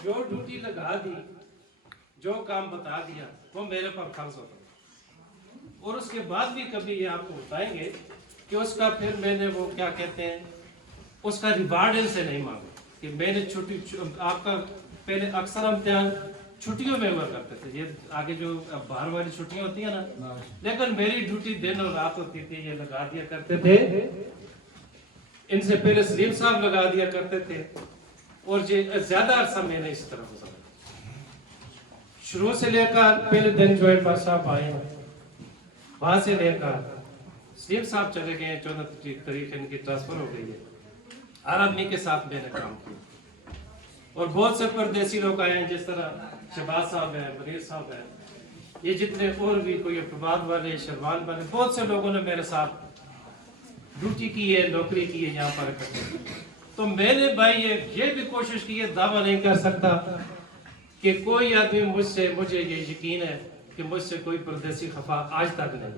जो ड्यूटी लगा दी, जो काम बता दिया, वो मेरे पर फर्ज होता है। और उसके बाद भी कभी ये आपको बताएंगे कि उसका फिर मैंने वो क्या कहते हैं, उसका रिवार्ड इनसे नहीं मांगा कि मैंने छुट्टी आपका पहले अक्सर हम ध्यान छुट्टियों में हुआ करते थे, ये आगे जो बाहर वाली छुट्टियां होती है ना, लेकिन मेरी ड्यूटी दिन और रात होती थी, ये लगा दिया करते थे। इनसे पहले सलीम साहब लगा दिया करते थे और ये ज्यादा अरसा मैंने इस तरह गुजारा। शुरू से लेकर पहले दिन जो है साहब आए, वहां से लेकर सलीम साहब चले गए, 14 तारीख इनकी ट्रांसफर हो गई है। हर आदमी के साथ मैंने काम किया और बहुत से परदेसी लोग आए हैं, जिस तरह शहबाज साहब है, मनीर साहब है, ये जितने और भी कोई प्रभात वाले, शरवान वाले, बहुत से लोगों ने मेरे साथ ड्यूटी की है, नौकरी की है यहाँ पर। तो मैंने भाई ये भी कोशिश की है, दावा नहीं कर सकता कि कोई आदमी मुझे ये यकीन है कि मुझसे कोई परदेसी खफा आज तक नहीं।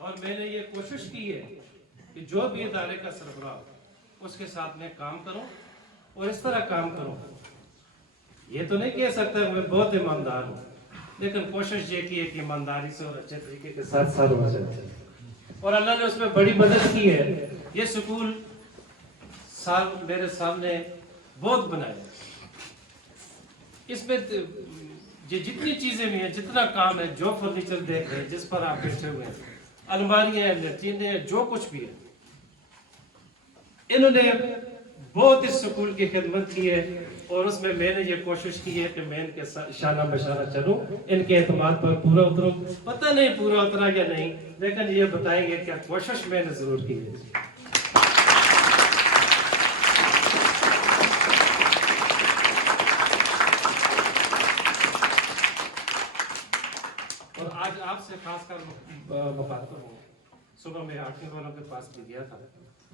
और मैंने ये कोशिश की है कि जो भी इदारे का सरबराह उसके साथ मैं काम करूं और इस तरह काम करूं। ये तो नहीं कह सकता मैं बहुत ईमानदार हूं, लेकिन कोशिश ये की है कि ईमानदारी से और अच्छे तरीके के साथ साथ हो जाए। और अल्लाह ने उसमें बड़ी मदद की है। ये स्कूल साल मेरे सामने बहुत बनाए, इसमें ये जितनी चीजें भी हैं, जितना काम है, जो फर्नीचर देख रहे हैं, जिस पर आप बैठे हुए हैं, अलमारियां, लैट्रिनें, जो कुछ भी है, इन्होंने बहुत इस स्कूल की खिदमत की है। और उसमें मैंने ये कोशिश की है कि मैं इनके शाना बशाना चलूं, इनके एतमाद पर पूरा उतरूं। पता नहीं पूरा उतरा या नहीं, लेकिन ये बताएंगे क्या कोशिश मैंने जरूर की है। और आज आपसे खासकर मुखातिब हूं। सुबह मैं 8वीं वालों के पास भी गया था,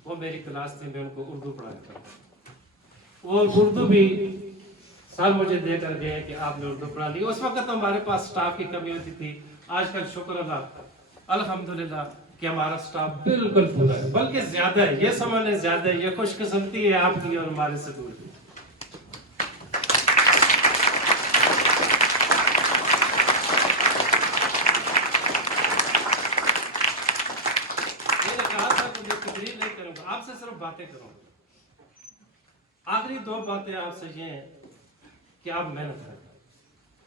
वो मेरी क्लास थी, मैं उनको उर्दू पढ़ाया करता। और उर्दू भी सर मुझे देकर गए कि आपने उर्दू पढ़ा दी। उस वक्त तो हमारे पास स्टाफ की कमी होती थी। आजकल शुक्र अल्लाह अल्हम्दुलिल्लाह कि हमारा स्टाफ बिल्कुल पूरा है, बल्कि ज्यादा है। ये समझने ज्यादा है, ये खुशकिस्मती है आपकी और हमारे स्कूल की। मैंने कहा था कि मैं तकरीर नहीं करूंगा, आपसे सिर्फ बातें करूंगा। आखिरी 2 बातें आपसे ये हैं कि आप मेहनत करें।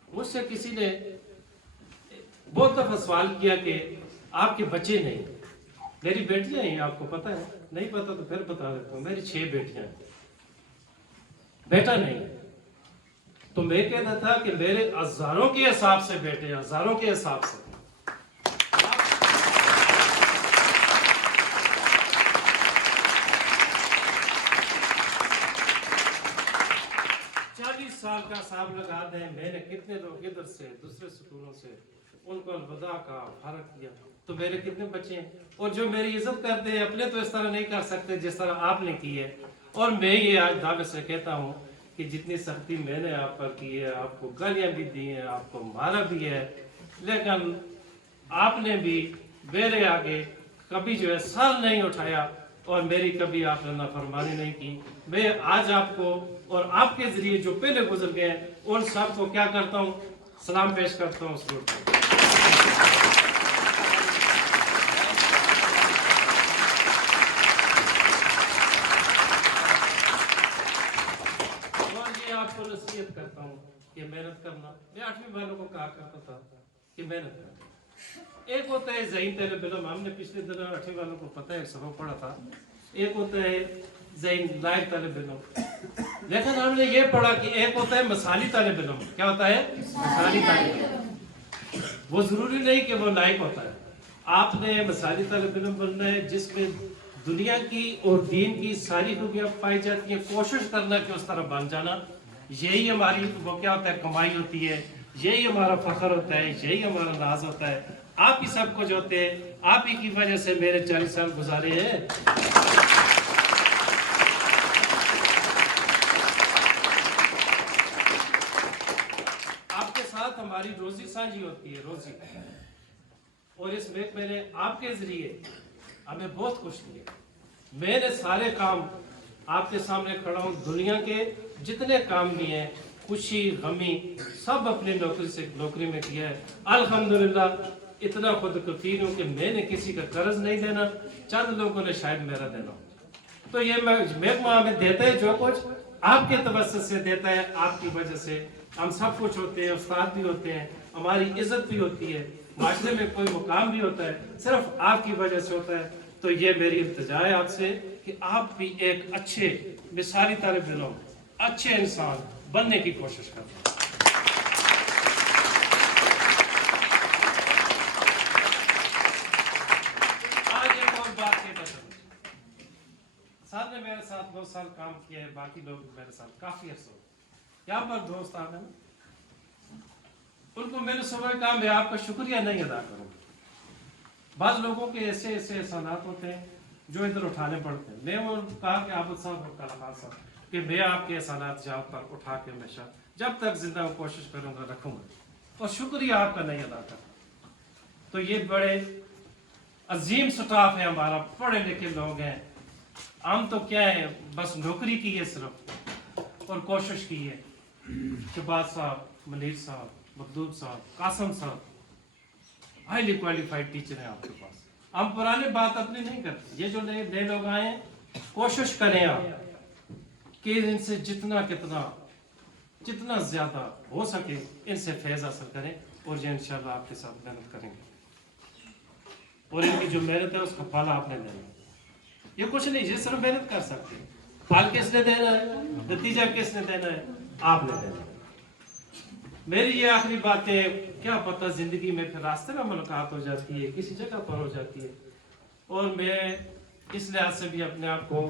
मुझसे किसी ने बहुत दफा सवाल किया कि आपके बच्चे नहीं, मेरी बेटियां हैं, आपको पता है? नहीं पता तो फिर बता देता हूँ, मेरी 6 बेटियां हैं, बेटा नहीं। तो मैं कहता था कि मेरे हजारों के हिसाब से बेटे, हजारों के हिसाब से। 40 साल का हिसाब लगा दें, मैंने कितने लोग इधर से दूसरे स्कूलों से उनको अलविदा का फर्क किया, तो मेरे कितने बच्चे हैं। और जो मेरी इज्जत करते हैं, अपने तो इस तरह नहीं कर सकते जिस तरह आपने की है। और मैं ये आज दावे से कहता हूँ कि जितनी सख्ती मैंने आप पर की है, आपको गालियाँ भी दी हैं, आपको मारा भी है, लेकिन आपने भी मेरे आगे कभी जो है सर नहीं उठाया और मेरी कभी आपने नाफरमानी नहीं की। मैं आज आपको और आपके जरिए जो पहले गुजर गए उन सबको क्या करता हूँ, सलाम पेश करता हूँ। और ये आपको नसीहत करता हूँ कि मेहनत करना। मैं 8वीं वालों को कहा करता था कि मेहनत करना। एक होता है ज़हीन तलब इल्म, हमने पिछले दिनों 8वीं वालों को पता है सबक पढ़ा था। एक होता है ज़हीन लायक तलब इल्म, लेकिन हमने ये पढ़ा कि एक होता है मसाली तालिब इल्म। क्या होता है? मसाली तालिब इल्म। वो जरूरी नहीं कि वो लायक होता है। आपने मसाली तालिब इल्म बनना है जिसमें दुनिया की और दीन की सारी खूबियां पाई जाती हैं। कोशिश करना कि उस तरह बन जाना, यही हमारी वो क्या होता है, कमाई होती है, यही हमारा फख्र होता है, यही हमारा नाज होता है। आप ही सब कुछ होते हैं, आप ही की वजह से मेरे 40 साल गुजारे हैं। हमारी रोजी साझी होती है, रोजी। और इस महकमे ने आपके जरिए हमें बहुत कुछ दिया। मैंने सारे काम आपके सामने खड़ा हूँ, दुनिया के जितने काम लिए हैं, खुशी गमी सब अपनी नौकरी में किया है। अल्हम्दुलिल्लाह इतना खुद कफील हूँ कि मैंने किसी का कर्ज नहीं देना, चंद लोगों ने शायद मेरा देना। तो ये महकमा हमें देता है जो कुछ आपके तवज्जुह से देता है, आपकी वजह से हम सब कुछ होते हैं, उस्ताद भी होते हैं, हमारी इज्जत भी होती है, माशरे में कोई मुकाम भी होता है, सिर्फ आपकी वजह से होता है। तो ये मेरी इल्तिजा है आपसे कि आप भी एक अच्छे मिसाली तालिब इल्म, अच्छे इंसान बनने की कोशिश करें। आज एक और बात कहना चाहूँगा, साहब ने मेरे साथ बहुत साल काम किया है, बाकी लोग मेरे साथ काफी अर्सा यहाँ पर दोस्त आप हैं ना, उनको मैंने सुबह कहा मैं आपका शुक्रिया नहीं अदा करूँगा। बाद लोगों के ऐसे ऐसे एहसानात होते हैं जो इधर उठाने पड़ते हैं। मैं वो कहा कि आबद साहब और कलाकार साहब कि मैं आपके एहसानात जहाँ पर उठा के हमेशा जब तक जिंदा हूँ कोशिश करूँगा, रखूँगा, और शुक्रिया आपका नहीं अदा करता। तो ये बड़े अजीम स्टाफ है हमारा, पढ़े लिखे लोग हैं। हम तो क्या है, बस नौकरी की है सिर्फ, और कोशिश की है। शहबाज साहब, मनीर साहब, मखदूम साहब, कासम साहब हाईली क्वालिफाइड टीचर हैं आपके पास। हम पुराने बात अपनी नहीं करते, ये जो नए नए लोग आए हैं, कोशिश करें आप कि इनसे जितना ज्यादा हो सके इनसे फैज हासिल करें, और ये इंशाल्लाह आपके साथ मेहनत करेंगे, और इनकी जो मेहनत है उसका फल आपने देना। ये कुछ नहीं, ये सिर्फ मेहनत कर सकते हैं, फल किसने देना है, नतीजा किसने देना है, आपने देना है। मेरी ये आखिरी बात है, क्या पता जिंदगी में फिर रास्ते में मुलाकात हो जाती है, किसी जगह पर हो जाती है, और मैं इस लिहाज से भी अपने आप को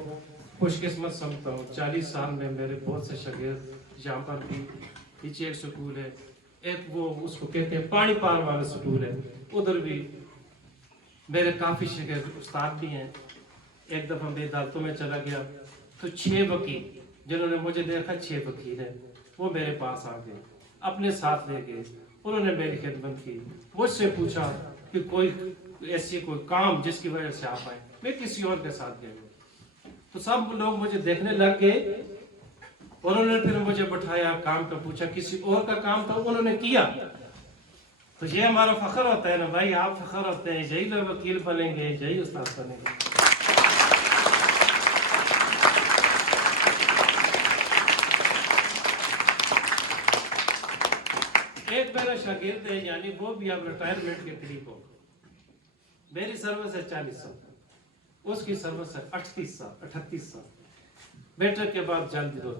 खुशकिस्मत समझता हूँ। 40 साल में मेरे बहुत से शागिर्द, यहाँ पर भी पीछे एक स्कूल है, एक वो उसको कहते हैं पानी पार वाला स्कूल है, उधर भी मेरे काफ़ी शागिर्द उस्ताद भी हैं। एक दफ़ा मैं अदालतों में चला गया तो 6 वकील जिन्होंने मुझे देखा, 6 वकील हैं, वो मेरे पास आ गए, अपने साथ ले गए, उन्होंने मेरी खिदमत की, मुझसे पूछा कि कोई ऐसी कोई काम जिसकी वजह से आप आए। मैं किसी और के साथ गया, तो सब लोग मुझे देखने लग गए, उन्होंने फिर मुझे बैठाया, काम का पूछा, किसी और का काम था, उन्होंने किया। तो ये हमारा फख्र होता है ना भाई, आप फख्र होते हैं, यही लोग वकील बनेंगे, यही उस्ताद बनेंगे। एक मेरा शागिर्द है, यानी वो भी अब रिटायरमेंट के करीब हो, मेरी सर्विस है 40 साल, उसकी सर्विस है 38 साल, बेटे के बाद जल्दी दो।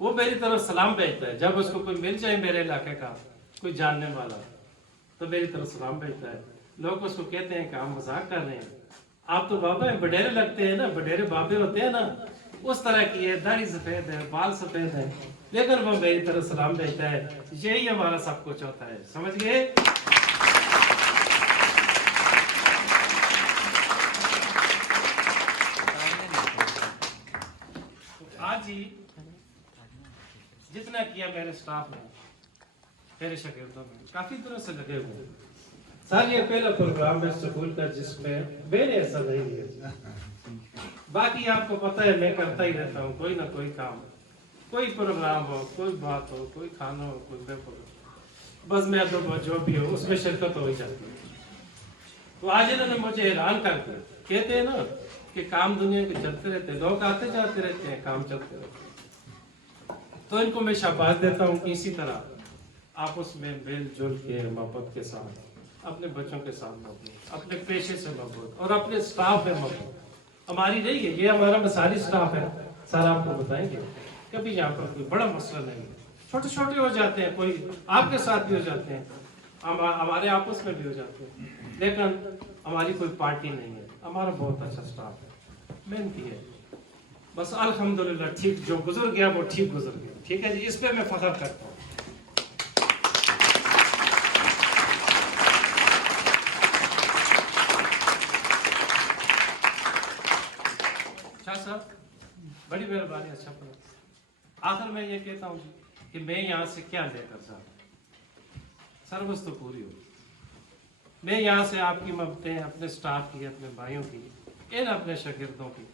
वो मेरी तरफ सलाम भेजता है, जब उसको कोई मिल जाए मेरे इलाके का कोई जानने वाला, तो मेरी तरफ सलाम भेजता है। लोग उसको कहते हैं कि हम मजाक कर रहे हैं, आप तो बाबा बडेरे लगते हैं ना, बडेरे बाबे होते हैं ना, उस तरह की है, दाढ़ी सफेद है, बाल सफेद है, लेकिन वो मेरी तरफ सलाम भेजता है। यही हमारा सब कुछ होता है, समझ गए। आज ही जितना किया मेरे स्टाफ ने, मेरे शागिर्दों में काफी दिनों से लगे हुए। सर ये पहला प्रोग्राम है स्कूल का जिसमें मैंने ऐसा नहीं लिया, बाकी आपको पता है मैं करता ही रहता हूँ कोई ना कोई काम, कोई प्रोग्राम हो, कोई बात हो, कोई खाना हो, कोई पेपर हो, बस मैं तो जो भी हो उसमें शिरकत हो ही जाती है। तो आज इन्होंने मुझे हैरान कर दिया, कहते हैं ना कि काम दुनिया के चलते रहते हैं, लोग आते जाते रहते हैं, काम चलते रहते हैं। तो इनको मैं शाबाश देता हूँ कि इसी तरह आपस में मिलजुल के मोहब्बत के साथ अपने बच्चों के साथ मोहब्बत, अपने पेशे से मोहब्बत और अपने स्टाफ में मोहब्बत हमारी नहीं है, ये हमारा मिसाली स्टाफ है। सर आपको बताएंगे कभी यहाँ पर कोई बड़ा मसला नहीं है, छोटे छोटे हो जाते हैं, कोई आपके साथ भी हो जाते हैं, हमारे आपस में भी हो जाते हैं, लेकिन हमारी कोई पार्टी नहीं है, हमारा बहुत अच्छा स्टाफ है, मेहनती है। बस अल्हम्दुलिल्लाह ठीक जो गुजर गया वो ठीक गुजर गया, ठीक है जी, इस पे मैं फख्र करता हूँ। अच्छा सर, बड़ी मेहरबानी, अच्छा पड़ा। आखिर में ये कहता हूँ कि मैं यहाँ से क्या लेकर जा, सर्विस तो पूरी हो, मैं यहाँ से आपकी ममतें अपने स्टाफ की, अपने भाइयों की, इन अपने शागिर्दों की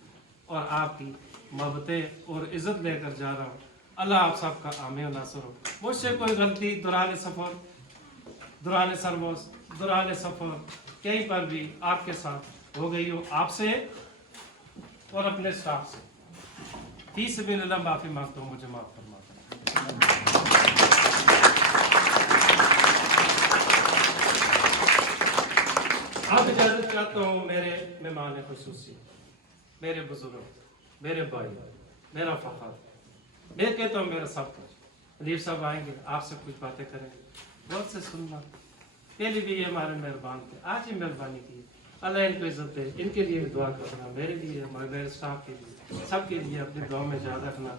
और आपकी ममतें और इज्जत लेकर जा रहा हूँ। अल्लाह आप सबका आमीन नासर हो। मुझसे कोई गलती दौरान सफ़र, दौरान सरबोस, दौरान सफ़र कहीं पर भी आपके साथ हो गई हो, आपसे और अपने स्टाफ से, फी सबिलिल्लाह माफ़ी मांगता हूँ, मुझे माफ़ फरमा। अब इजाज़त चाहता हूँ मेरे मेहमान खुसूसी, मेरे बुजुर्ग, मेरे भाई, मेरा फ़ख्र, मैं कहता हूँ मेरा सब कुछ। अदीब साहब आएंगे, आपसे कुछ बातें करेंगे, गौर से सुनना। पहले भी ये हमारे मेहरबान थे, आज ही मेहरबानी की, अल्लाह इनको इज्जत दे। इनके लिए भी दुआ करना, मेरे लिए, मेरे स्टाफ के लिए, सबके लिए अपने गाँव में याद रखना।